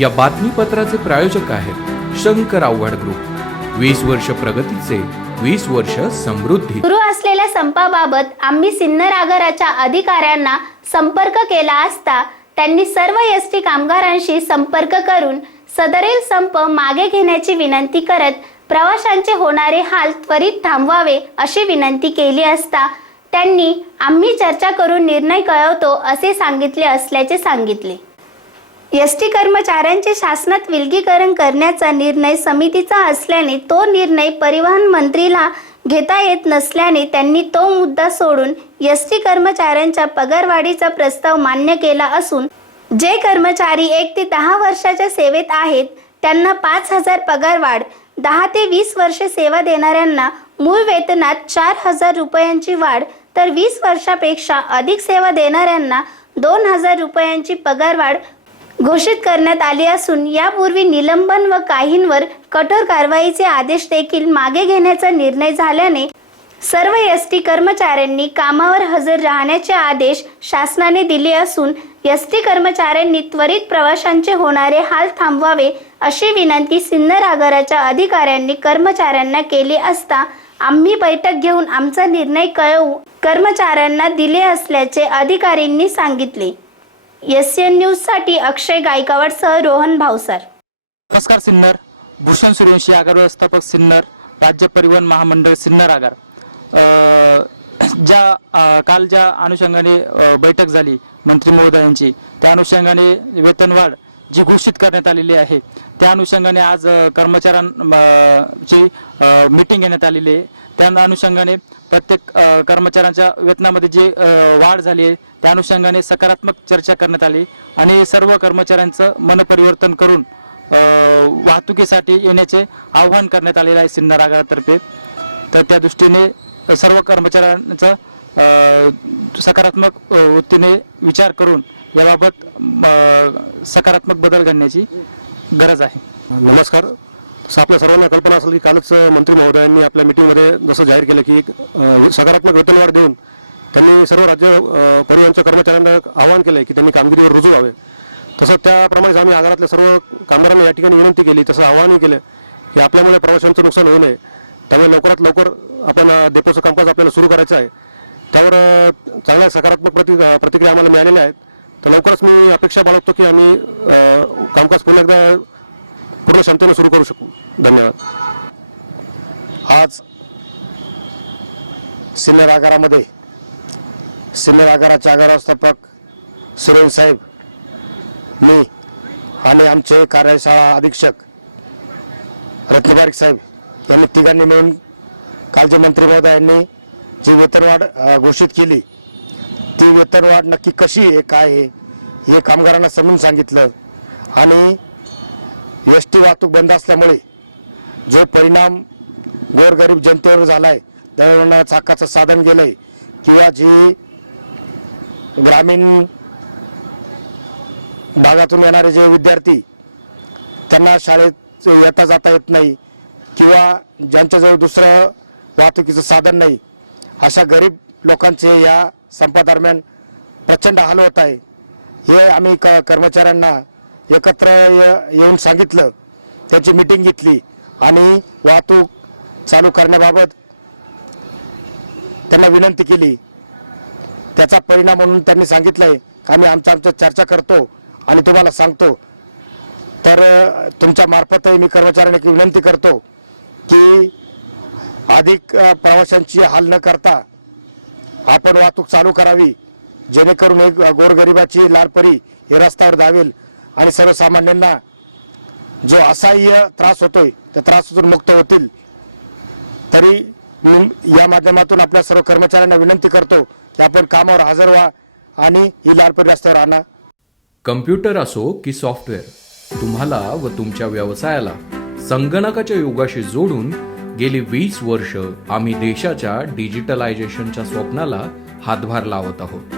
या बातमीपत्राचे प्रायोजक आहेत शंकर आव्हाड ग्रुप. वीस वर्ष प्रगतीचे वीस वर्ष समृद्धी. सुरू असलेल्या संपाबाबत आम्ही सिन्नर आगाराच्या अधिकाऱ्यांना संपर्क केला असता त्यांनी सर्व एस टी कामगारांशी संपर्क करून सदरील संप मागे घेण्याची विनंती करत प्रवाशांचे होणारे हाल त्वरित थांबवावे अशी विनंती केली असता त्यांनी आम्ही चर्चा करून निर्णय कळवतो असे सांगितले असल्याचे सांगितले. एस टी कर्मचाऱ्यांचे शासनात विलगीकरण करण्याचा निर्णय समितीचा असल्याने तो निर्णय परिवहन मंत्रीला घेता येत नसल्याने त्यांनी तो मुद्दा सोडून एस टी कर्मचाऱ्यांच्या पगारवाढीचा प्रस्ताव मान्य केला असून जे कर्मचारी एक ते दहा वर्षाच्या सेवेत आहेत त्यांना पाच हजार पगारवाढ दहा ते वीस वर्ष सेवा देणाऱ्यांना मूळ वेतनात चार हजार रुपयांची वाढ तर वीस वर्षापेक्षा अधिक सेवा देणाऱ्यांना दोन हजार रुपयांची पगारवाढ घोषित करण्यात आली असून यापूर्वी निलंबन व काहींवर कठोर कारवाईचे आदेश देखील मागे घेण्याचा निर्णय झाल्याने सर्व एस टी कर्मचाऱ्यांनी कामावर हजर राहण्याचे आदेश शासनाने दिले असून एस टी कर्मचाऱ्यांनी त्वरित प्रवाशांचे होणारे हाल थांबवावे अशी विनंती सिन्नर आगाराच्या अधिकाऱ्यांनी कर्मचाऱ्यांना केली असता आम्ही बैठक घेऊन आमचा निर्णय कळवू कर्मचाऱ्यांना दिले असल्याचे अधिकारींनी सांगितले. एस एन न्यूजसाठी अक्षय गायकवाड सह रोहन भावसर नमस्कार सिन्नर. भूषण सूर्यवंशी आगार व्यवस्थापक सिन्नर. राज्य परिवहन महामंडळ सिन्नर आगार. ज्या अ, काल ज्या अनुषंगाने अ, बैठक झाली मंत्री महोदयांची त्या अनुषंगाने वेतनवाढ जी घोषित करण्यात आलेली आहे त्या अनुषंगाने आज कर्मचाऱ्यांची कर्मचाऱ्यां ची मीटिंग घेण्यात आलेली आहे. त्या अनुषंगाने प्रत्येक कर्मचाऱ्यांच्या वेतनामध्ये जी वाढ झाली आहे त्या अनुषंगाने सकारात्मक चर्चा करण्यात आली. आणि सर्व कर्मचाऱ्यांचं मनपरिवर्तन करून वाहतुकीसाठी येण्याचे आव्हान करण्यात आलेले आहे सिन्नर आगारातर्फे. तर त्या दृष्टीने सर्व कर्मचाऱ्यांचा सकारात्मक वृत्तीने विचार करून याबाबत सकारात्मक बदल घडण्याची गरज आहे. नमस्कार. असं आपल्या सर्वांना कल्पना असेल की कालच मंत्री महोदयांनी आपल्या मिटिंगमध्ये जसं जाहीर केलं की एक, सकारात्मक वेतनवाढ देऊन त्यांनी सर्व राज्य परिवहनच्या कर्मचाऱ्यांना आवाहन केलं आहे की त्यांनी कामगिरीवर रुजू व्हावे. तसं त्याप्रमाणेच आम्ही आगारातल्या सर्व कामगारांना या ठिकाणी विनंती केली तसं आवाहनही केलं की आपल्यामुळे प्रवाशांचं नुकसान होऊ नये. त्यामुळे लवकरात लवकर आपण डेपोचं कामकाज आपल्याला सुरू करायचं आहे. त्यावर चांगल्या सकारात्मक प्रति प्रतिक्रिया आम्हाला मिळालेल्या आहेत. तर लवकरच मी अपेक्षा बाळगतो की आम्ही कामकाज पुन्हा एकदा पूर्ण क्षमतेने सुरू करू शकू. धन्यवाद. आज सिन्नर आगारामध्ये सिन्नर आगाराचे आगार व्यवस्थापक सुरेन साहेब मी आणि आमचे कार्यशाळा अधीक्षक रत्नबारीक साहेब यांनी तिघांनी मिळून कालचे मंत्री महोदयांनी जी वेतनवाढ घोषित केली ती वेतनवाढ नक्की कशी आहे काय आहे हे कामगारांना समजून सांगितलं आणि एस टी वाहतूक बंद असल्यामुळे जो परिणाम गोरगरीब जनतेवर झाला आहे दळणवळण चाकाचं साधन गेलं आहे किंवा जी ग्रामीण भागातून येणारे जे विद्यार्थी त्यांना शाळेत येता जाता येत नाही किंवा ज्यांच्याजवळ दुसरं वाहतुकीचं साधन नाही अशा गरीब लोकांचे ह्या संपादरम्यान प्रचंड हाल होत आहे. हे आम्ही क कर्मचाऱ्यांना एकत्र येऊन सांगितलं. त्याची मिटिंग घेतली आणि वाहतूक चालू करण्याबाबत त्यांना विनंती केली. त्याचा परिणाम म्हणून त्यांनी सांगितलं आहे आम्ही आमच्या आमच्या चर्चा करतो आणि तुम्हाला सांगतो. तर तुमच्या मार्फतही मी कर्मचाऱ्यांना एक विनंती करतो की अधिक प्रवाशांची हाल न करता आपण वाहतूक चालू करावी. जेणेकरून एक गोरगरिबाची लालपरी हे रस्त्यावर धावेल. आणि सर्वसामान्यांना जो असह्य त्रास होतोय त्या त्रासातून मुक्त होतील. तरी मी या माध्यमातून आपल्या सर्व कर्मचाऱ्यांना विनंती करतो की आपण कामावर हजर व्हा आणि ही लालपरी रस्त्यावर आणा. कम्प्युटर असो की सॉफ्टवेअर तुम्हाला व तुमच्या व्यवसायाला संगणकाच्या युगाशी जोडून गेली वीस वर्ष आम्ही देशाच्या डिजिटलायझेशनच्या स्वप्नाला हातभार लावत आहोत.